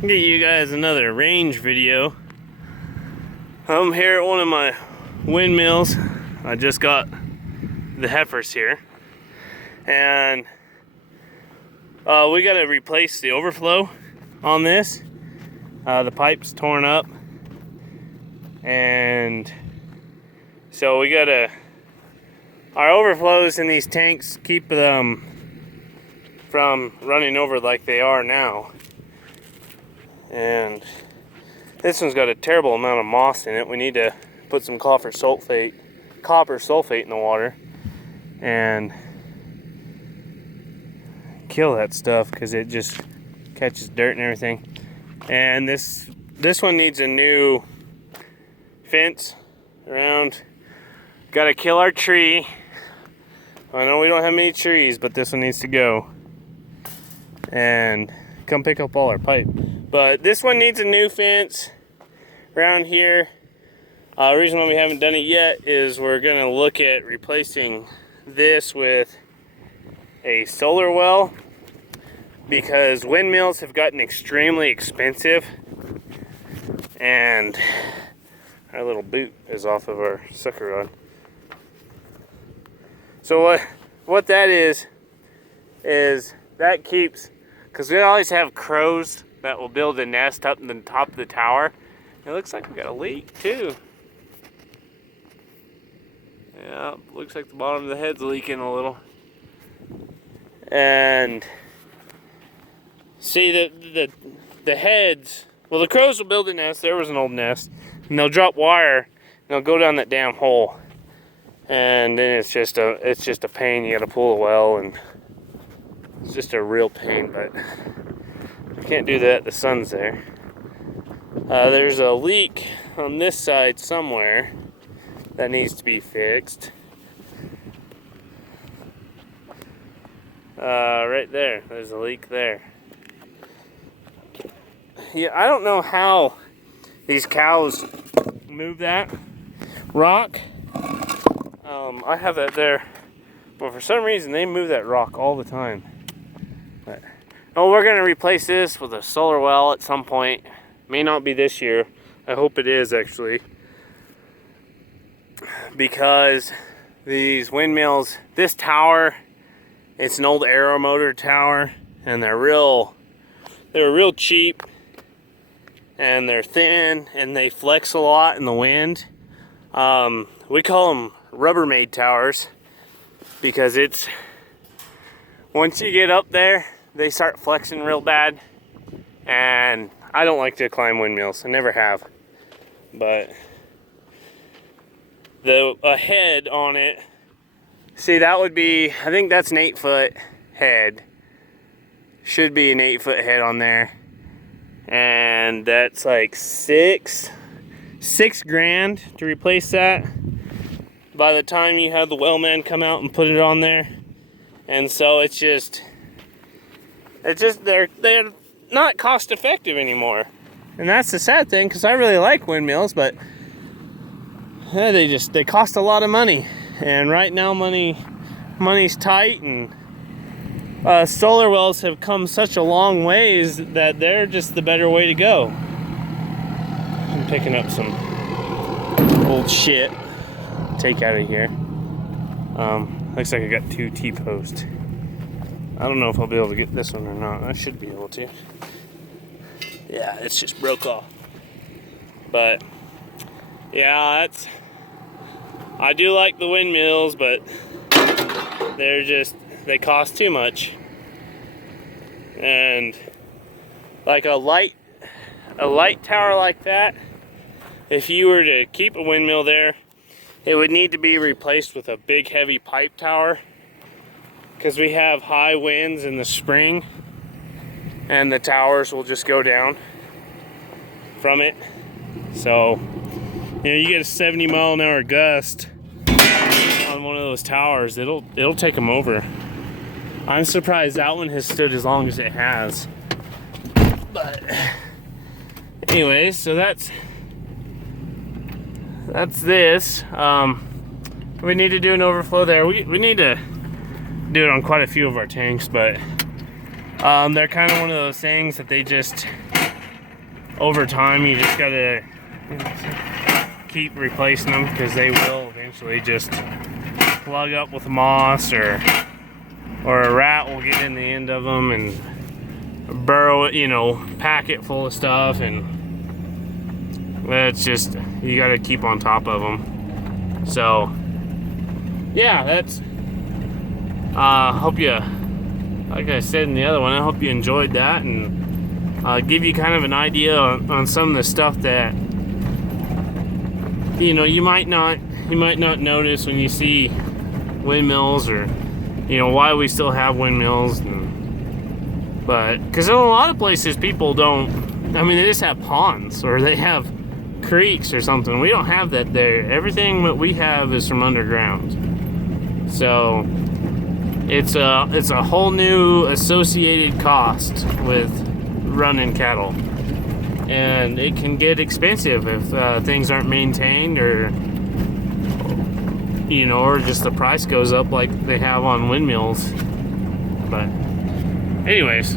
Get you guys another range video. I'm here at one of my windmills. I just got the heifers here, and we got to replace the overflow on this. The pipe's torn up, and so we gotta, our overflows in these tanks keep them from running over like they are now. And this one's got a terrible amount of moss in it. We need to put some copper sulfate in the water and kill that stuff because it just catches dirt and everything. And this one needs a new fence around. Got to kill our tree. I know we don't have many trees, but this one needs to go. And come pick up all our pipe. But this one needs a new fence around here. The reason why we haven't done it yet is we're gonna look at replacing this with a solar well, because windmills have gotten extremely expensive, and our little boot is off of our sucker rod. So what that is that keeps, because we always have crows that will build a nest up in the top of the tower. It looks like we got a leak too. Yeah, looks like the bottom of the head's leaking a little. And see the heads, well, the crows will build a nest. There was an old nest, and they'll drop wire and they'll go down that damn hole. And then it's just a pain. You gotta pull the well, and it's just a real pain, but can't do that, the sun's there. There's a leak on this side somewhere that needs to be fixed. Right there, there's a leak there. Yeah, I don't know how these cows move that rock. I have that there, but for some reason they move that rock all the time. But, oh, we're gonna replace this with a solar well at some point. May not be this year. I hope it is, actually, because these windmills, this tower, it's an old aero motor tower, and they were real cheap, and they're thin, and they flex a lot in the wind. We call them Rubbermaid towers, because it's, once you get up there, they start flexing real bad, and I don't like to climb windmills. I never have. But the head on it, see, that would be, I think that's an 8-foot head. Should be an 8-foot head on there. And that's like $6 grand to replace that by the time you have the wellman come out and put it on there. And so it's just they're not cost effective anymore, and that's the sad thing, because I really like windmills, but they cost a lot of money, and right now money's tight, and solar wells have come such a long ways that they're just the better way to go. I'm picking up some old shit take out of here. Looks like I got 2 T-posts. I don't know if I'll be able to get this one or not. I should be able to. Yeah, it's just broke off. But yeah, I do like the windmills, but they cost too much. And like a light tower like that, if you were to keep a windmill there, it would need to be replaced with a big heavy pipe tower, because we have high winds in the spring and the towers will just go down from it. So, you get a 70-mile-an-hour gust on one of those towers, it'll take them over. I'm surprised that one has stood as long as it has. But anyways, so that's this. We need to do an overflow there. We need to do it on quite a few of our tanks, but they're kind of one of those things that they just over time you just gotta keep replacing them, because they will eventually just plug up with moss, or a rat will get in the end of them and burrow it, you know, pack it full of stuff, and it's just, you gotta keep on top of them. So yeah, that's hope you, like I said in the other one, I hope you enjoyed that, and give you kind of an idea on some of the stuff that, you know, you might not notice when you see windmills, or, you know, why we still have windmills. But because in a lot of places people don't, I mean, they just have ponds, or they have creeks or something. We don't have that there. Everything that we have is from underground. So it's a whole new associated cost with running cattle, and it can get expensive if things aren't maintained, or, you know, or just the price goes up like they have on windmills. But anyways,